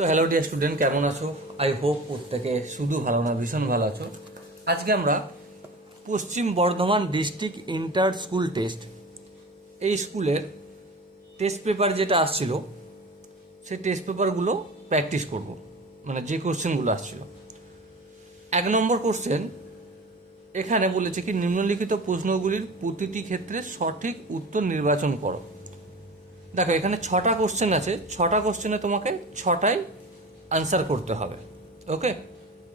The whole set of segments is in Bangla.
তো হ্যালো ডিয়ার স্টুডেন্ট কেমন আছো? আই হোপ প্রত্যেকে শুধু ভালো না, ভীষণ ভালো আছো। আজকে আমরা পশ্চিম Bardhaman district inter school test এই স্কুলের টেস্ট পেপার যেটা আসছিল, সেই টেস্ট পেপারগুলো প্র্যাকটিস করব। মানে যে কোশ্চেনগুলো আসছিল। এক নম্বর কোশ্চেন এখানে বলেছে কি, নিম্নলিখিত প্রশ্নগুলির প্রতিটি ক্ষেত্রে সঠিক উত্তর নির্বাচন করো। দেখো, এখানে ছটা কোশ্চেন আছে। ছটা কোশ্চেনে তোমাকে ছটাই আনসার করতে হবে। ওকে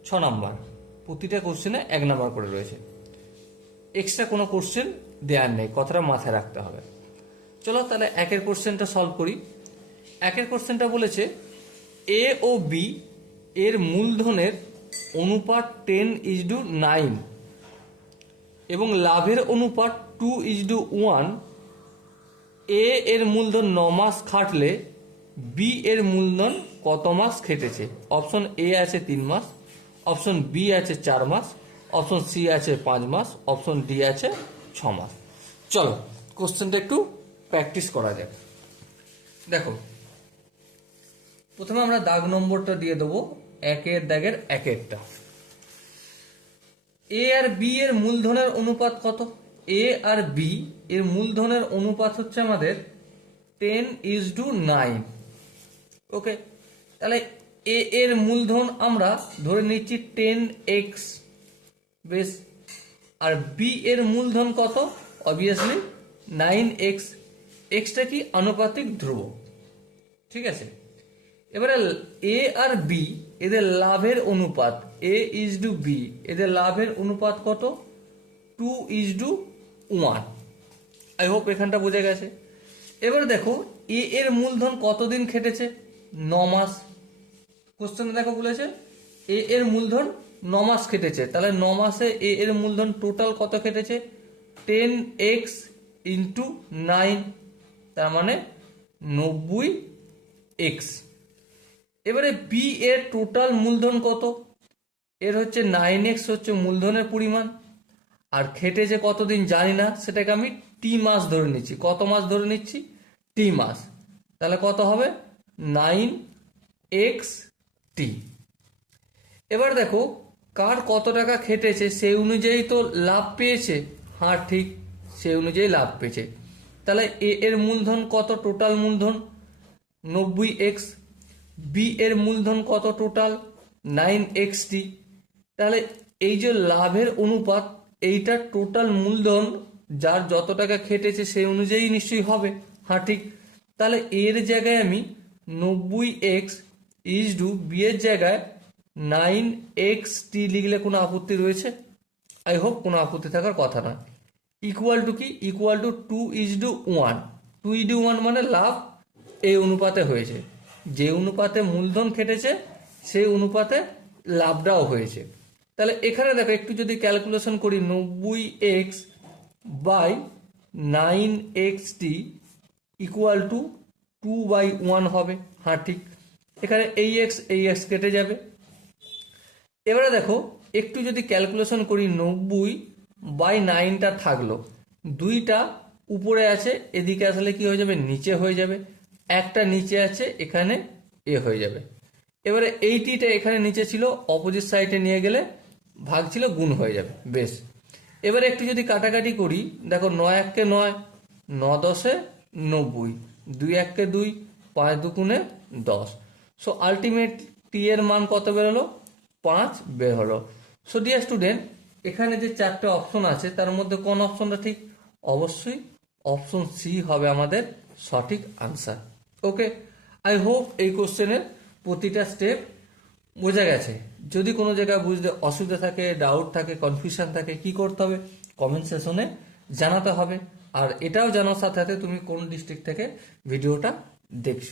ছ নাম্বার প্রতিটা কোশ্চেনে এক নাম্বার করে রয়েছে। এক্সট্রা কোনো কোশ্চেন দেওয়ার নেই। কথাটা মাথায় রাখতে হবে। চলো তাহলে একের কোশ্চেনটা সলভ করি। একের কোশ্চেনটা বলেছে এ ও বি এর মূলধনের অনুপাত টেন ইজ টু নাইন এবং লাভের অনুপাত two is to one A এর মূলধন ন মাস খাটলে বি এর মূলধন কত মাস খেটেছে? অপশন এ আছে তিন মাস অপশন বি আছে চার মাস অপশন সি আছে পাঁচ মাস অপশন ডি আছে ছ মাস। চলো কোশ্চেনটা একটু প্র্যাকটিস করা যাক। দেখো, প্রথমে আমরা দাগ নম্বরটা দিয়ে দেবো, একের দাগের একেরটা। এ আর বি এর মূলধনের অনুপাত কত? এ আর বি এর মূলধনের অনুপাত হচ্ছে আমাদের ten is to nine okay তাহলে এ এর মূলধন আমরা ধরে নিচ্ছি টেন এক্স বেশ? আর বি এর মূলধন কত? অবভিয়াসলি নাইন এক্স এক্সটা কি? আনুপাতিক ধ্রুব। ঠিক আছে? এবারে এ আর বি এদের লাভের অনুপাত এ ইজ টু বি এদের লাভের অনুপাত কত? Two is to one I hope এখানটা বোঝা গেছে। এবার দেখো, এ এর মূলধন কতদিন খেটেছে? ন মাস। কোশ্চেন দেখো বলেছে এ এর মূলধন ন মাস খেটেছে। তাহলে ন মাসে এ এর মূলধন টোটাল কত খেটেছে? Ten X into nine. তার মানে নব্বই এক্স। এবারে বি এর টোটাল মূলধন কত? এর হচ্ছে নাইন এক্স হচ্ছে মূলধনের পরিমাণ। আর খেটেছে কতদিন জানি না, সেটাকে আমি টি মাস ধরে নিচ্ছি। কত মাস ধরে নিচ্ছি? টি মাস। তাহলে কত হবে? নাইন এক্স টি এবার দেখো, কার কত টাকা খেটেছে, সেই অনুযায়ী তো লাভ পেয়েছে। হ্যাঁ ঠিক, সেই অনুযায়ী লাভ পেয়েছে। তাহলে এ এর মূলধন কত টোটাল মূলধন? নব্বই এক্স। বি এর মূলধন কত টোটাল নাইন এক্স টি তাহলে এই যে লাভের অনুপাত এইটা টোটাল মূলধন যার যত টাকা খেটেছে সেই অনুযায়ী নিশ্চয়ই হবে। হ্যাঁ ঠিক। তাহলে এর জায়গায় আমি নব্বই এক্স ইজ ডু বি এর জায়গায় নাইন এক্স টি লিখলে কোনো আপত্তি রয়েছে? আই হোপ কোনো আপত্তি থাকার কথা না ইকুয়াল টু কি? Equal to two is to one two is to one মানে লাভ এই অনুপাতে হয়েছে। যে অনুপাতে মূলধন খেটেছে সেই অনুপাতে লাভটাও হয়েছে। তাহলে এখানে দেখো, একটু যদি ক্যালকুলেশন করি, নব্বই X by nine X T equal to two by one হবে। হ্যাঁ ঠিক। এখানে এই এক্স এই এক্স কেটে যাবে। এবারে দেখো, একটু যদি ক্যালকুলেশন করি, নব্বই বাই নাইনটা থাকল। দুইটা উপরে আছে, এদিকে আসলে কি হয়ে যাবে? নিচে হয়ে যাবে। একটা নিচে আছে, এখানে এ হয়ে যাবে। এবারে এইটিটা এখানে নিচে ছিল অপোজিট সাইডে নিয়ে গেলে ভাগ ছিল গুণ হয়ে যাবে, বেশ। এবারে একটু যদি কাটাকাটি করি, দেখো নয় এককে নয়, ন দশে নব্বই, দুই এককে দুই, পাঁচ দুগুণে দশ। সো আলটিমেট টি এর মান কত বেরোলো? পাঁচ বের হলো। সো ডিয়ার স্টুডেন্ট এখানে যে চারটে অপশন আছে, তার মধ্যে কোন অপশনটা ঠিক? অবশ্যই অপশন সি হবে আমাদের সঠিক আনসার ওকে আই হোপ এই কোশ্চেনের প্রতিটা স্টেপ বোঝা গেছে। যদি কোনো জায়গায় বুঝতে অসুবিধা থাকে ডাউট থাকে কনফিউশন থাকে, কি করতে হবে? কমেন্ট সেশনে জানাতে হবে। আর এটাও জানার সাথে সাথে তুমি কোন ডিস্ট্রিক্ট থেকে ভিডিওটা দেখছ।